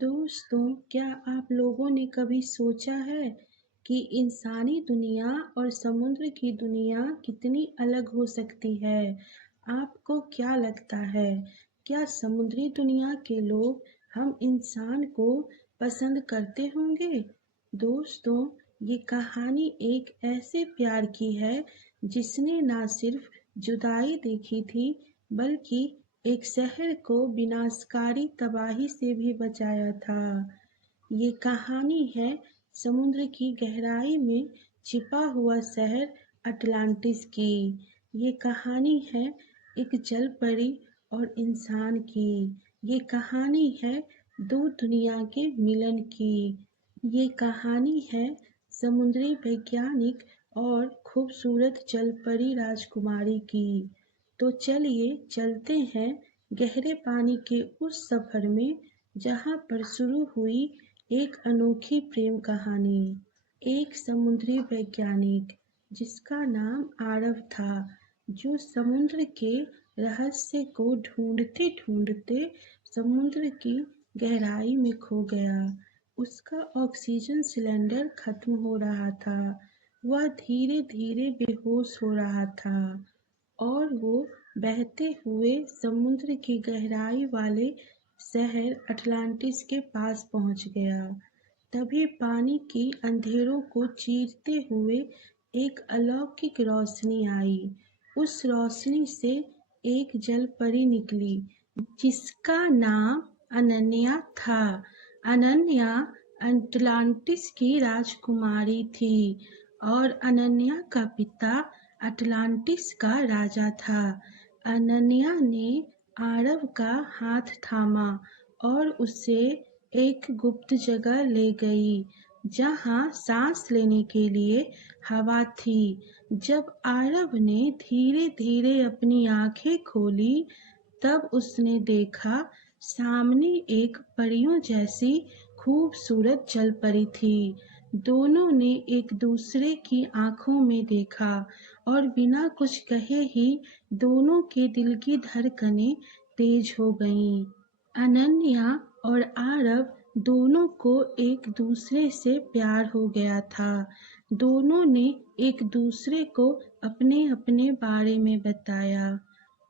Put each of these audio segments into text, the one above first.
दोस्तों, क्या आप लोगों ने कभी सोचा है कि इंसानी दुनिया और समुद्र की दुनिया कितनी अलग हो सकती है? आपको क्या लगता है, क्या समुद्री दुनिया के लोग हम इंसान को पसंद करते होंगे? दोस्तों, ये कहानी एक ऐसे प्यार की है जिसने ना सिर्फ जुदाई देखी थी, बल्कि एक शहर को विनाशकारी तबाही से भी बचाया था। ये कहानी है समुद्र की गहराई में छिपा हुआ शहर अटलांटिस की। ये कहानी है एक जल परी और इंसान की। ये कहानी है दो दुनिया के मिलन की। ये कहानी है समुद्री वैज्ञानिक और खूबसूरत जल परी राजकुमारी की। तो चलिए चलते हैं गहरे पानी के उस सफर में जहाँ पर शुरू हुई एक अनोखी प्रेम कहानी। एक समुद्री वैज्ञानिक जिसका नाम आरव था, जो समुद्र के रहस्य को ढूंढते ढूंढते समुद्र की गहराई में खो गया। उसका ऑक्सीजन सिलेंडर खत्म हो रहा था। वह धीरे धीरे बेहोश हो रहा था और वो बहते हुए समुद्र की गहराई वाले शहर अटलांटिस के पास पहुंच गया। तभी पानी की अंधेरों को चीरते हुए एक अलौकिक रोशनी आई। उस रोशनी से एक जल परी निकली जिसका नाम अनन्या था। अनन्या अटलांटिस की राजकुमारी थी और अनन्या का पिता अटलांटिस का राजा था। अनन्या ने आरव का हाथ थामा और उसे एक गुप्त जगह ले गई जहां सांस लेने के लिए हवा थी। जब आरव ने धीरे धीरे अपनी आंखें खोली, तब उसने देखा सामने एक परियों जैसी खूबसूरत जलपरी थी। दोनों ने एक दूसरे की आंखों में देखा और बिना कुछ कहे ही दोनों के दिल की धड़कनें तेज हो गईं। अनन्या और आरव दोनों को एक दूसरे से प्यार हो गया था। दोनों ने एक दूसरे को अपने अपने बारे में बताया।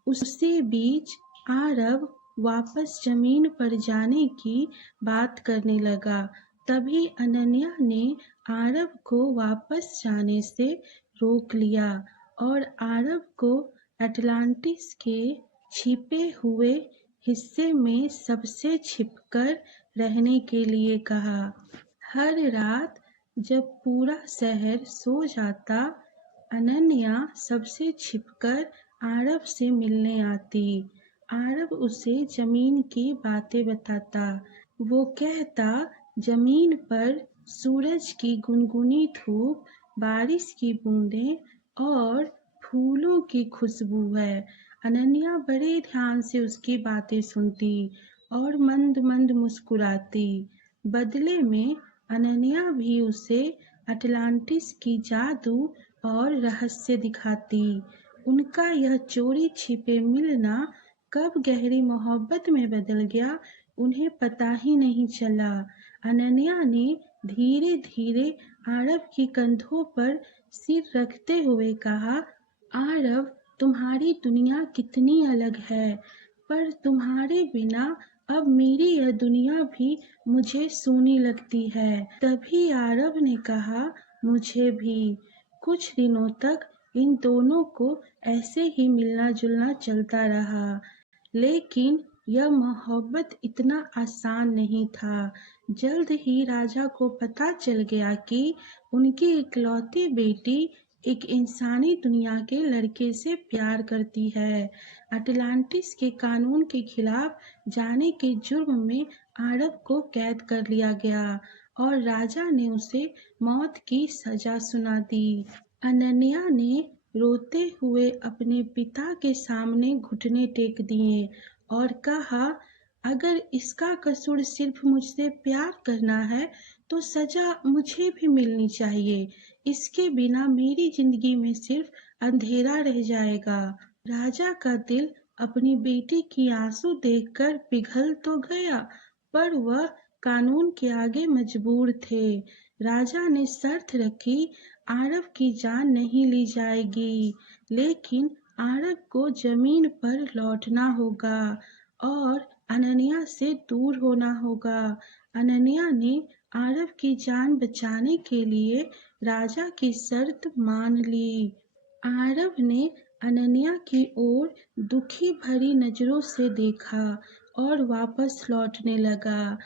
उसी बीच आरव वापस जमीन पर जाने की बात करने लगा। तभी अनन्या ने आरव को वापस जाने से रोक लिया और आरव को अटलांटिस के छिपे हुए हिस्से में सबसे छिपकर रहने के लिए कहा। हर रात जब पूरा शहर सो जाता, अनन्या सबसे छिपकर आरव से मिलने आती। आरव उसे जमीन की बातें बताता। वो कहता, जमीन पर सूरज की गुनगुनी धूप, बारिश की बूंदें और फूलों की खुशबू है। अनन्या बड़े ध्यान से उसकी बातें सुनती और मंद मंद मुस्कुराती। बदले में अनन्या भी उसे अटलांटिस की जादू और रहस्य दिखाती। उनका यह चोरी छिपे मिलना कब गहरी मोहब्बत में बदल गया, उन्हें पता ही नहीं चला। अनन्या ने धीरे धीरे आरव के कंधों पर सिर रखते हुए कहा, आरव, तुम्हारी दुनिया कितनी अलग है, पर तुम्हारे बिना अब मेरी यह दुनिया भी मुझे सूनी लगती है। तभी आरव ने कहा, मुझे भी। कुछ दिनों तक इन दोनों को ऐसे ही मिलना जुलना चलता रहा, लेकिन यह मोहब्बत इतना आसान नहीं था। जल्द ही राजा को पता चल गया कि उनकी इकलौती बेटी एक इंसानी दुनिया के लड़के से प्यार करती है। अटलांटिस के कानून के खिलाफ जाने के जुर्म में आरव को कैद कर लिया गया और राजा ने उसे मौत की सजा सुना दी। अनन्या ने रोते हुए अपने पिता के सामने घुटने टेक दिए और कहा, अगर इसका कसूर सिर्फ मुझसे प्यार करना है तो सजा मुझे भी मिलनी चाहिए। इसके बिना मेरी जिंदगी में सिर्फ अंधेरा रह जाएगा। राजा का दिल अपनी बेटी की आंसू देखकर पिघल तो गया, पर वह कानून के आगे मजबूर थे। राजा ने शर्त रखी, आरव की जान नहीं ली जाएगी, लेकिन आरव को जमीन पर लौटना होगा और अनन्या से दूर होना होगा। अनन्या ने आरव की जान बचाने के लिए राजा की शर्त मान ली। आरव ने अनन्या की ओर दुखी भरी नजरों से देखा और वापस लौटने लगा।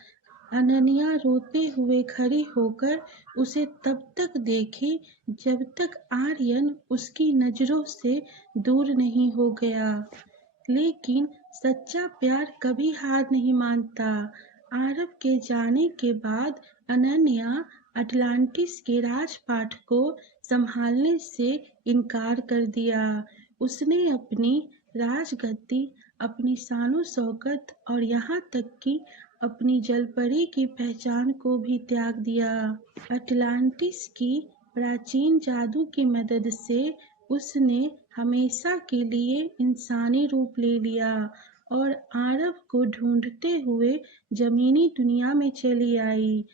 अनन्या रोते हुए खड़ी होकर उसे तब तक देखी जब तक आर्यन उसकी नजरों से दूर नहीं हो गया। लेकिन सच्चा प्यार कभी हार नहीं मानता। आरव के जाने के बाद अनन्या अटलांटिस के राजपाट को संभालने से इनकार कर दिया। उसने अपनी राजगद्दी, अपनी शानो शौकत और यहाँ तक कि अपनी जलपरी की पहचान को भी त्याग दिया। अटलांटिस की प्राचीन जादू की मदद से उसने हमेशा के लिए इंसानी रूप ले लिया और आरव को ढूंढते हुए जमीनी दुनिया में चली आई।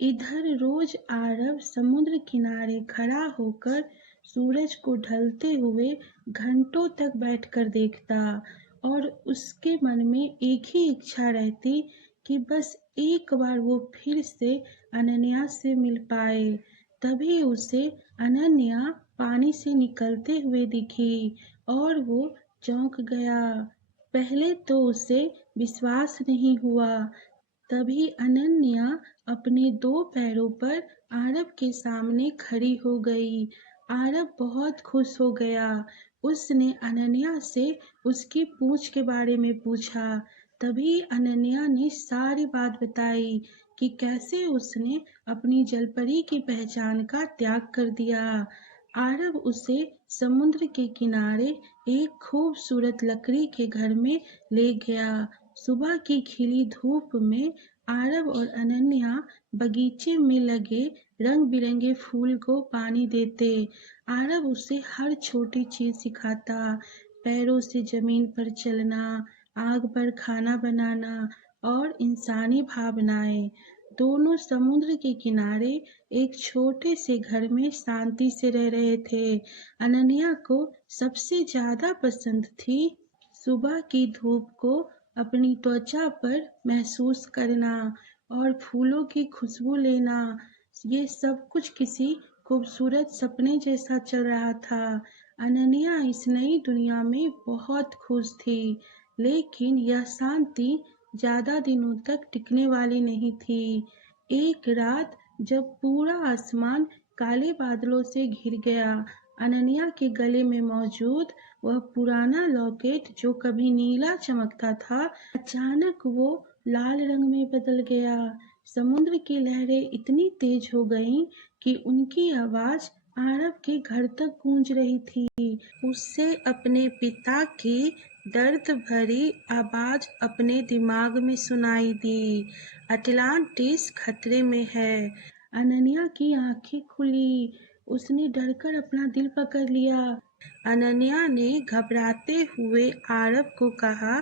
इधर रोज आरव समुद्र किनारे खड़ा होकर सूरज को ढलते हुए घंटों तक बैठकर देखता और उसके मन में एक ही इच्छा रहती कि बस एक बार वो फिर से अनन्या से मिल पाए। तभी उसे अनन्या पानी से निकलते हुए दिखी और वो चौंक गया। पहले तो उसे विश्वास नहीं हुआ। तभी अनन्या अपने 2 पैरों पर आरव के सामने खड़ी हो गई। आरव बहुत खुश हो गया। उसने अनन्या से उसकी पूंछ के बारे में पूछा। तभी अनन्या ने सारी बात बताई कि कैसे उसने अपनी जलपरी की पहचान का त्याग कर दिया। आरव उसे समुद्र के किनारे एक खूबसूरत लकड़ी के घर में ले गया। सुबह की खिली धूप में आरव और अनन्या बगीचे में लगे रंग बिरंगे फूल को पानी देते। आरव उसे हर छोटी चीज सिखाता, पैरों से जमीन पर चलना, आग पर खाना बनाना और इंसानी भावनाएं। दोनों समुद्र के किनारे एक छोटे से घर में शांति से रह रहे थे। अनन्या को सबसे ज्यादा पसंद थी सुबह की धूप को अपनी त्वचा पर महसूस करना और फूलों की खुशबू लेना। ये सब कुछ किसी खूबसूरत सपने जैसा चल रहा था। अनन्या इस नई दुनिया में बहुत खुश थी, लेकिन यह शांति ज्यादा दिनों तक टिकने वाली नहीं थी। एक रात जब पूरा आसमान काले बादलों से घिर गया, अनन्या के गले में मौजूद वह पुराना लॉकेट जो कभी नीला चमकता था, अचानक वो लाल रंग में बदल गया। समुद्र की लहरें इतनी तेज हो गईं कि उनकी आवाज आरव के घर तक गूंज रही थी। उसे अपने पिता की दर्द भरी आवाज अपने दिमाग में सुनाई दी। अटलांटिस खतरे में है। अनन्या की आंखें खुली। उसने डरकर अपना दिल पकड़ लिया। अनन्या ने घबराते हुए आरव को कहा,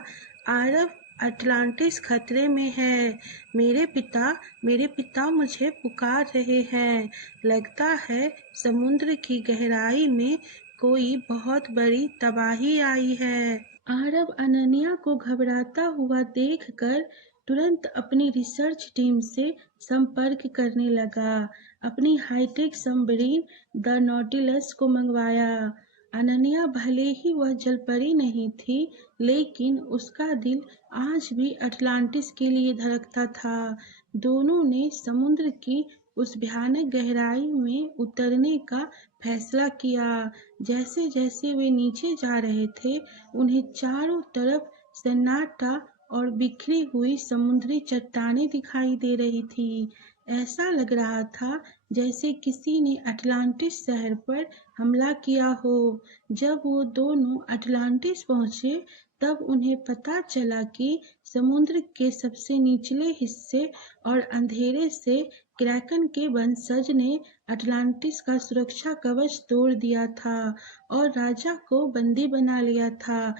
आरव, अटलांटिस खतरे में है। मेरे पिता मुझे पुकार रहे हैं। लगता है समुद्र की गहराई में कोई बहुत बड़ी तबाही आई है। आरव अनन्या को घबराता हुआ देखकर तुरंत अपनी रिसर्च टीम से संपर्क करने लगा। अपनी हाईटेक सबमरीन द नॉटिलस को मंगवाया। अनन्या भले ही वह जलपरी नहीं थी, लेकिन उसका दिल आज भी अटलांटिस के लिए धड़कता था। दोनों ने समुद्र की उस भयानक गहराई में उतरने का फैसला किया। जैसे जैसे वे नीचे जा रहे थे, उन्हें चारों तरफ सन्नाटा और बिखरी हुई समुद्री चट्टानें दिखाई दे रही थी। ऐसा लग रहा था जैसे किसी ने अटलांटिस शहर पर हमला किया हो। जब वो दोनों अटलांटिस पहुंचे, तब उन्हें पता चला कि समुद्र के सबसे निचले हिस्से और अंधेरे से क्रैकन के वंशज ने अटलांटिस का सुरक्षा कवच तोड़ दिया था और राजा को बंदी बना लिया था,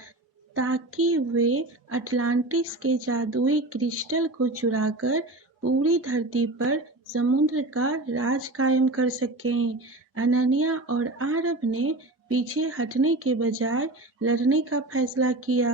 ताकि वे अटलांटिस के जादुई क्रिस्टल को चुराकर पूरी धरती पर समुद्र का राज कायम कर सकें। अनन्या और आरव ने पीछे हटने के बजाय लड़ने का फैसला किया।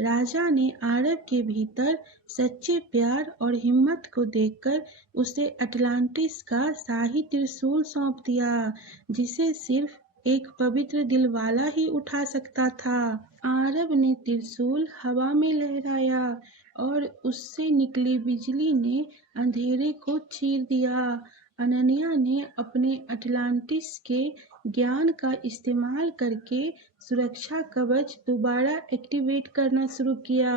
राजा ने आरव के भीतर सच्चे प्यार और हिम्मत को देखकर उसे अटलांटिस का शाही त्रिशूल सौंप दिया, जिसे सिर्फ एक पवित्र दिल वाला ही उठा सकता था। आरव ने त्रिशूल हवा में लहराया और उससे निकली बिजली ने अंधेरे को चीर दिया। अनन्या ने अपने अटलांटिस के ज्ञान का इस्तेमाल करके सुरक्षा कवच दोबारा एक्टिवेट करना शुरू किया।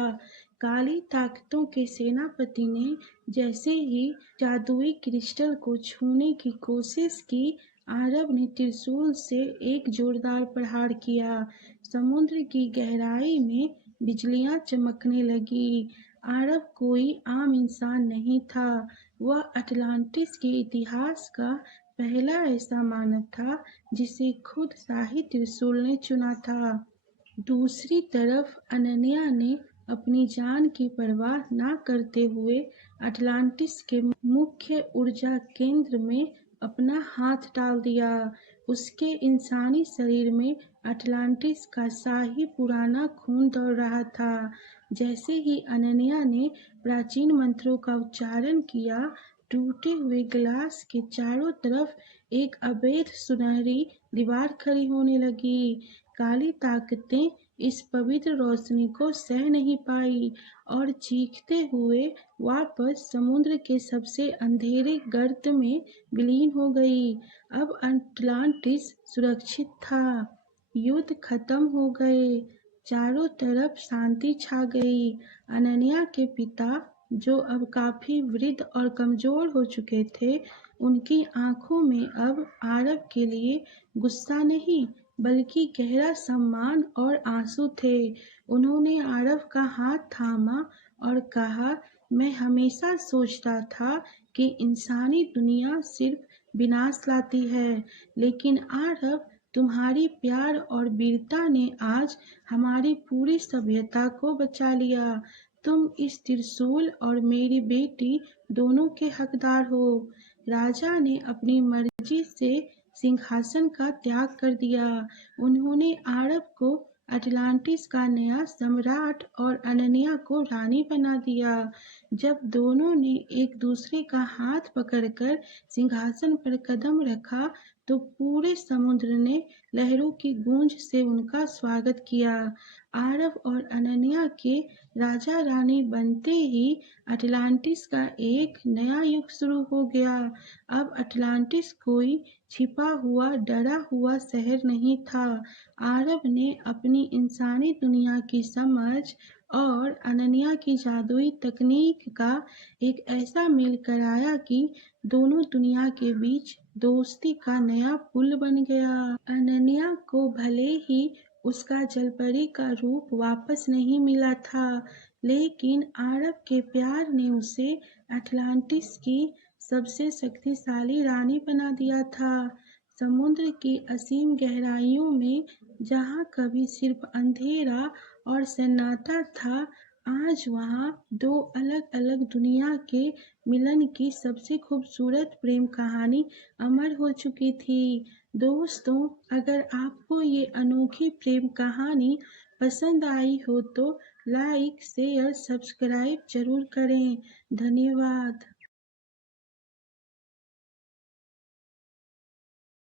काली ताकतों के सेनापति ने जैसे ही जादुई क्रिस्टल को छूने की कोशिश की, आरव ने त्रिशूल से एक जोरदार प्रहार किया। समुद्र की गहराई में बिजलियां चमकने लगी। आरव कोई आम इंसान नहीं था, वह अटलांटिस के इतिहास का पहला ऐसा मानव था जिसे खुद शाही त्रिशूल ने चुना था। दूसरी तरफ अनन्या ने अपनी जान की परवाह न करते हुए अटलांटिस के मुख्य ऊर्जा केंद्र में अपना हाथ डाल दिया। उसके इंसानी शरीर में अटलांटिस का शाही पुराना खून दौड़ रहा था। जैसे ही अनन्या ने प्राचीन मंत्रों का उच्चारण किया, टूटे हुए गिलास के चारों तरफ एक अभेद सुनहरी दीवार खड़ी होने लगी। काली ताकतें इस पवित्र रोशनी को सह नहीं पाई और चीखते हुए वापस समुद्र के सबसे अंधेरे गर्त में विलीन हो गई। अब अटलांटिस सुरक्षित था। युद्ध खत्म हो गए। चारों तरफ शांति छा गई। अनन्या के पिता, जो अब काफी वृद्ध और कमजोर हो चुके थे, उनकी आंखों में अब आरव के लिए गुस्सा नहीं बल्कि गहरा सम्मान और आंसू थे। उन्होंने आरव का हाथ थामा और कहा, मैं हमेशा सोचता था कि इंसानी दुनिया सिर्फ विनाश लाती है, लेकिन आरव, तुम्हारी प्यार और वीरता ने आज हमारी पूरी सभ्यता को बचा लिया। तुम इस त्रिशूल और मेरी बेटी दोनों के हकदार हो। राजा ने अपनी मर्जी से सिंहासन का त्याग कर दिया। उन्होंने आरव को अटलांटिस का नया सम्राट और अनन्या को रानी बना दिया। जब दोनों ने एक दूसरे का हाथ पकड़कर सिंहासन पर कदम रखा, तो पूरे समुद्र ने लहरों की गूंज से उनका स्वागत किया। आरव और अनन्या के राजा रानी बनते ही अटलांटिस का एक नया युग शुरू हो गया। अब अटलांटिस कोई छिपा हुआ डरा हुआ शहर नहीं था। आरव ने अपनी इंसानी दुनिया की समझ और अनन्या की जादुई तकनीक का एक ऐसा मेल कराया कि दोनों दुनिया के बीच दोस्ती का नया पुल बन गया। अनन्या को भले ही उसका जलपरी का रूप वापस नहीं मिला था, लेकिन आरव के प्यार ने उसे अटलांटिस की सबसे शक्तिशाली रानी बना दिया था। समुद्र की असीम गहराइयों में, जहाँ कभी सिर्फ अंधेरा और सन्नाटा था, आज वहाँ दो अलग अलग दुनिया के मिलन की सबसे खूबसूरत प्रेम कहानी अमर हो चुकी थी। दोस्तों, अगर आपको ये अनोखी प्रेम कहानी पसंद आई हो तो लाइक, शेयर, सब्सक्राइब जरूर करें। धन्यवाद।